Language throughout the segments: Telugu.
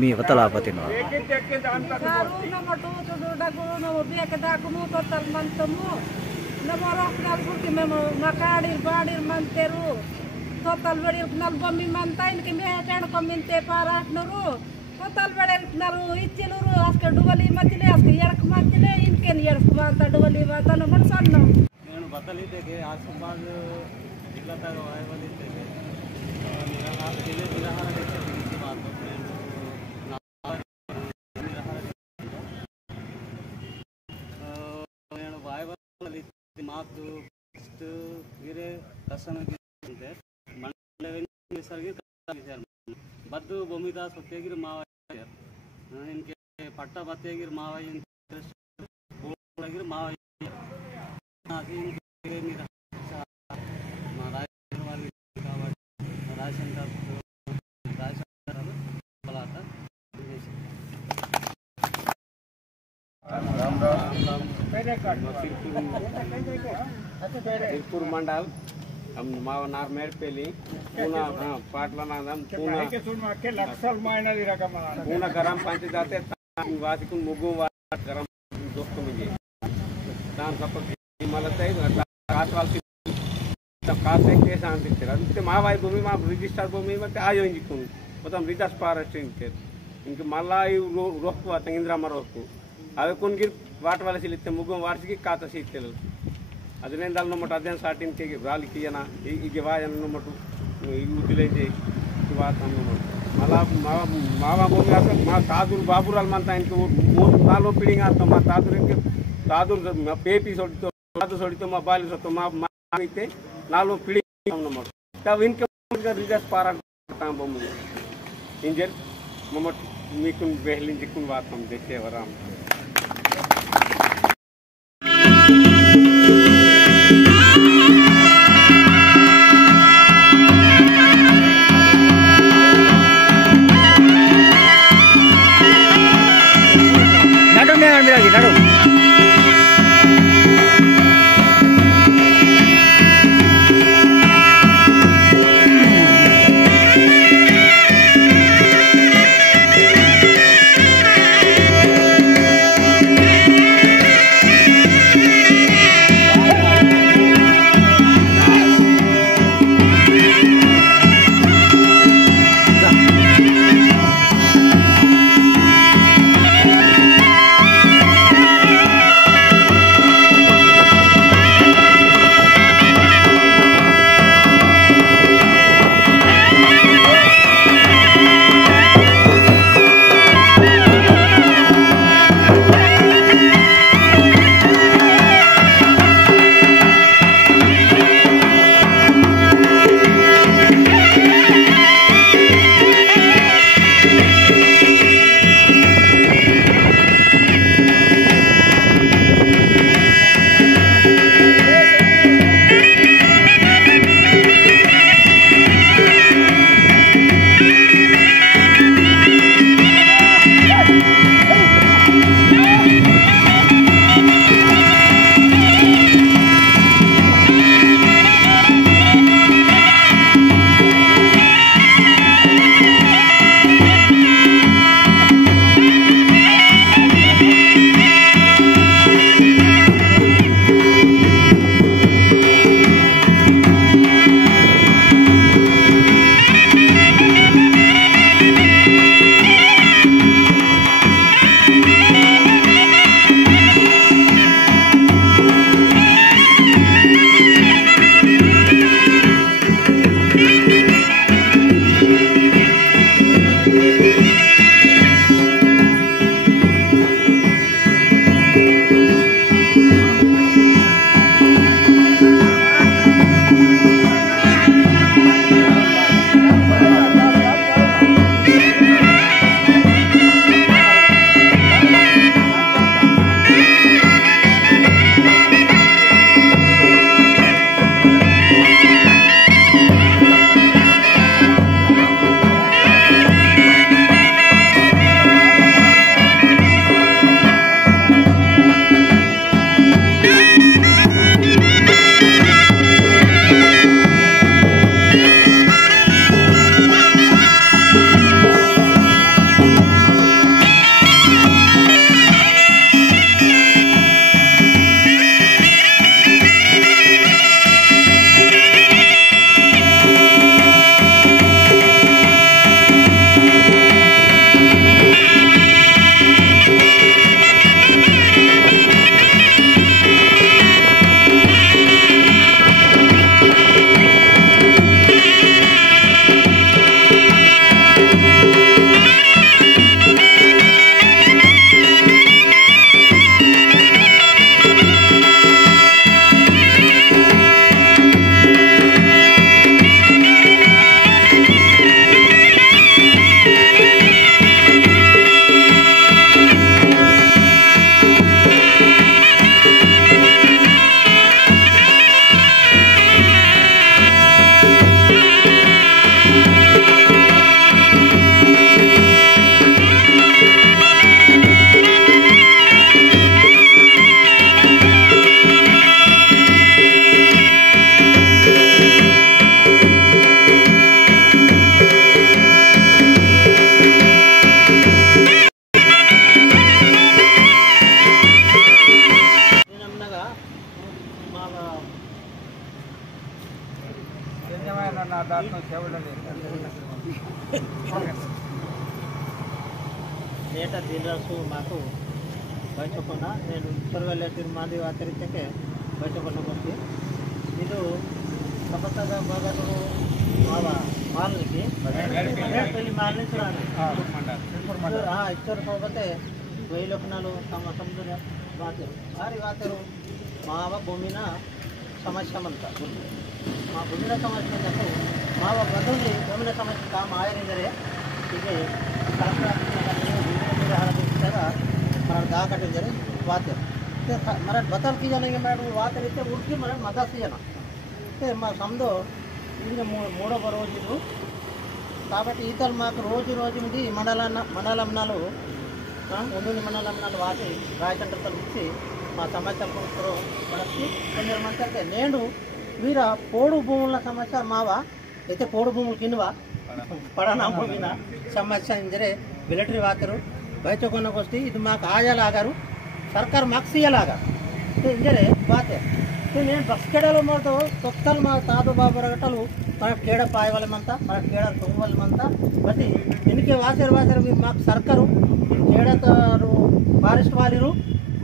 మీ వతలాపతి మేము మా కాడీలు బాడీలు మంతేరు తోతలు పెడినారు బొమ్మి మంత ఇంక మేటేడు కొమ్మింతే పారాటినారు తోతలు పెడినారు ఇచ్చినరు అసలు డువలి మధ్యలే అసలు ఎడకు మధ్యలే ఇంకేం ఎడకు మాత డువలి మాతను కూడా సన్నాం నేను బతలితే ఆసిఫాబాద్ జిల్లా తగ్గ వాయవలితే నేను వాయవలి మాకు ఫస్ట్ వేరే దర్శనం बद्दू भूमिदास बत्तेगिरी मावయ్య इनके पट्टा बत्तेगिरी मावయ్య बोलगिरी मावయ్య నాకు ఇంకే మీరు మా రాజశేఖర్ వాళ్ళు కాబట్టి రాజశేఖర్ బలాట सिरपुर मंडल माव नारमेरपेली पूना पाटला नादम पूना पूना गरम पंचायत वासिक मुग्गु गरम दोस्त मुझे दान सब मलते काटवाल कास्ट केस अंतिंచారు అంతే మా వాయి భూమి మా రిజిస్టర్ భూమి అంటే ఆయో ఇంజికు మొత్తం రిజర్వ్ ఫారెస్ట్ ఇంకే ఇంక మళ్ళా ఈ రోక్కు అతంగింద్రమ్మ రోక్కు అవి కొన్గిర్ వాటర్ వాళ్ళ సిలితే ముగ్గం వార్షికి ఖాతా సీతలు ಅದನ್ನೇ ನಮ್ಮಟ್ಟು ಅದೇನು ಸ್ಟಾರ್ಟಿಂಗ್ ತೆಗಿ ರಾಲಿಕಿಯನ ಈಗ ವಾಯನ ನಮ್ಮಟ್ಟು ಈಗ ಉದ್ದಿಲೈತೆ వాతం మళ్ళా మావా భూమి కాదు మా తాదురు బాబురాలు మంతా ఆయనకి 4 పీడింగ్ ఆస్తాం మా తాదురికి తాదురు పేపీ సొడితో తాదు సొడితో మా బాలి సొడితో మా అయితే 4 పీడింగ్ అన్నమాట తవ ఇన్కమ్ రిజర్వ్ పారాటాం భూమి ఇంజర్ మమ్మట్ మీకు బెహలించుకుని వాతం దేశేవరాం ಡೇಟ ಡೀಲರ್ಸು ಮಾತು ಬಯಸಿಕೊಂಡ నేను ఉత్తరవెల్ల తిరుమాది ఆచరించకే బయటకొనకొచ్చి ఇది తప్పతగా బాగాను మాల్కి పెళ్లి మాల్ నుంచి రాను ఇద్దరు పోతే 1000 లక్షణాలు తమ సముద్ర వాతరు భారీ వాతరు మావ భూమిన సమస్య ಅಂತ మా భూమిన సమస్య అంటే మావ బదులు భూమిన సమస్య కాಮ ఆయనిದರೆ ఇది मराठ दा कटे जरे वाते मराठ बतल की जाने के मराठ वाते रहते उनकी मराठ मजा से जाना ते समझो ఇది మూడవ రోజు కాబట్టి ఈతలు మాకు రోజు ఇది మండలంనాలు 9 మండలంనాలు వాటి రాయచండ్రతలు ఇచ్చి మా సమాచారం పడచ్చి కొన్ని మంత్రి నేను వీర పోడు భూముల సమస్య మావా అయితే పోడు భూములు కిందవా పడనా భూమిన సమస్య ఇంజరే మిలిటరీ వాతరు బయటకొనకు వస్తే ఇది మాకు ఆయాలాగారు సర్కారు మాకు సీయలాగారు ఇంజరే బాతే నేను బస్కెడలో మాతో తొత్తలు మా తాత బాబు రగటలు మన కేడ పాయ వాళ్ళమంతా మన కేడ తొంగు వాళ్ళమంతా బట్టి ఎన్నికే వాసారు మాకు సర్కారు కేడతారు ఫారెస్ట్ వాళ్ళు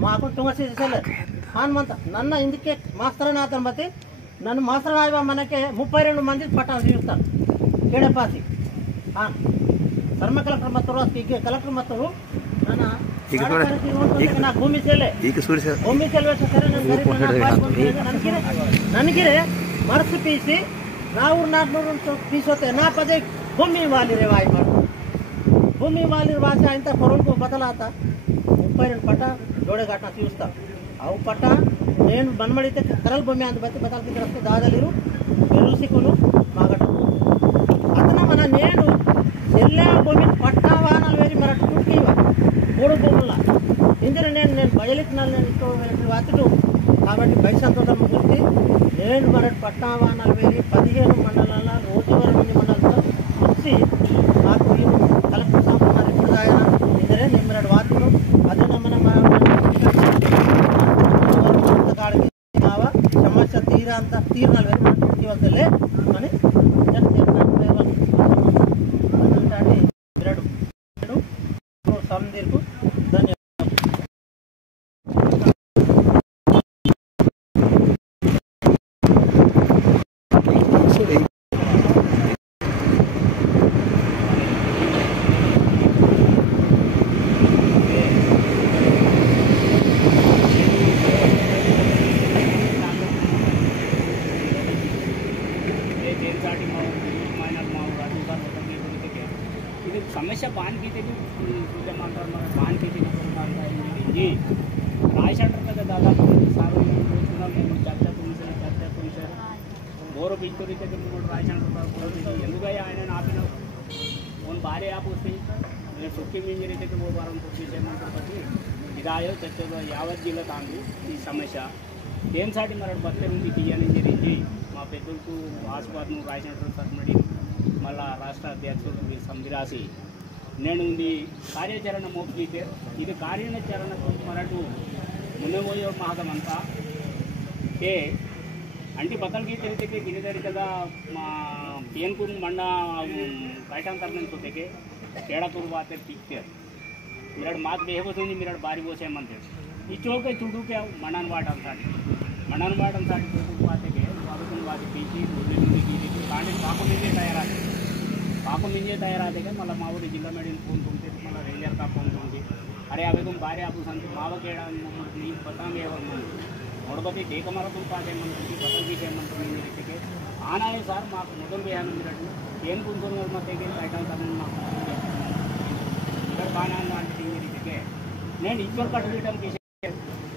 మాకు తుంగసేసలేదు హనుమంత నన్ను ఇందుకే మాస్తరని అతను బట్టి నన్ను మాస్తరనాయ మనకే 32 మంది పట్టాలు తీరుతారు కేడపాసి ధర్మ కలెక్టర్ మత్తరు కలెక్టర్ మత్తరు ನನ್ನ ಭೂಮಿ ಸೇಲೆ ಭೂಮಿ ನನಗಿರೆ ಮನಸ್ಸು ಪೀಸಿ ನಾವು 400 ಪೀಸ್ ಹೋತೆ ನಾ ಪದೇ ಭೂಮಿ ವಾಲಿರೆ ವಾಯಿ ಮಾಡು ಭೂಮಿ ವಾಲಿರ ಭಾಷೆ ಅಂತ ಕೊರೋನ್ಕೋ ಬದಲಾತ 32 ಪಟ ಜೋಡೆಘಾಟ್ನ తీరుస్తా ಅವು ಪಟ నేను ಬನ್ಮಡಿತೆ ಕರಲ್ ಭೂಮಿ ಅಂತ ಬತ್ತಿ ಬದಲಾಗಿ ರಸ್ತೆ ದಾದಲ್ಲಿರು ಬೆರುಸಿಕೊನು ಮಾಗಟ ಅದನ್ನ మన నేను ಎಲ್ಲಾ ಭೂಮಿ ಪಟ್ಟ ವಾಹನಾలు వేరి మరట కుట్టివ మూడు భూముల ఇందులో నేను బయలుకినాలు వాతుడు కాబట్టి బయ సంతోషం గురించి నేను మన పట్టా వాహనాలు వేరి 15 మండలాల రోజువారీ మండలంతో వచ్చి మాకు కలెక్టర్ సంబంధాలు ఇప్పుడు ఆయన ఇందరే నేను వాతుడు అదే మన కాడికి మావా సమస్య తీరాలు వేరి మనకి వస్తలే అని సందీర్కు समस्या बांध की थी बांध की थी जी रायचंद्र का दादा सारे మేము చర్చ గౌరవ పిలుచుకుంటే రాయచంద్ర ఎందుకు ఆయన ఆపిన ఓన్ భార్య ఆపొస్తే నేను సుఖి మింజరైతే ఓ వారం పూర్తి ఇదాయో చర్చలో యావత్ జిల్లా తాంది ఈ సమస్య దేనిసాటి మరి బర్తె ఉంది తీయని జరిగింది మా పెద్దలకు ఆస్వాదను రాయచంద్ర సత్మడి మళ్ళా రాష్ట్ర అధ్యక్షుడు సంధిరాసి నేను ఇది కార్యాచరణ మోపితే ఇది కార్యాచరణ మరటు మునవోయో మాగమంతా ఏ అంటే బతల్కి తెలితే గిరిదరి కదా మా పిఎన్కూరు మండ బయటంతరం పోతే కేడకూరు వాతే పీక్తే మీరు మాకు వేయబోతుంది మీరు బారి పోసేయమంటే ఈ చోకే చుడుకే మణన్ వాటం సాటి పోతే వాడుకుని వాటి పీకి కానీ पाको मिंजे तैयार मल्ल मा ऊरी जिला मेडिन फोन तुमसे मल्ल रेलर का फोन तुमसे अरे अभी तुम बारे आप संत माव केड़ा नी बतांगे नोड़बती टेक मारो तुम पाटे मन बतल भी के आना है सर मा मोदल बेहान मिरटू ఏం కుంకొని మతేకి ఐటమ్ తమ ఇక్కడ బానా అంటే రీతికే నేను ఇచ్చర్ కట్టడం కి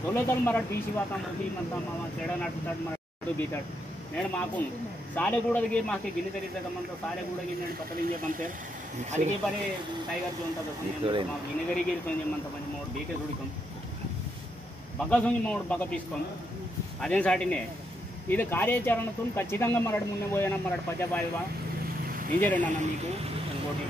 తొలతల్ మర టీసీ వాతం ఉంది మంత మామ చెడ నాటుతాడు మర బీతాడు నేను మాకు సాలెగూడకి మాకు గిన్నె తెరిసమంత సాలెగూడకి నేను పక్కలించేమంతే అదికి పని టైగర్ జోన్ మా గిన్నెగరికి కొంచెమంత మంచి మూడు డీకే చూడుకోం బగ్గ సొంచి మూడు బగ్గ తీసుకొని అదే సాటినే ఇది కార్యాచరణతో ఖచ్చితంగా మరడు ముందే పోయినా మరడు పద్య బాయవా ఇంజరేనా మీకు ఇంకోటి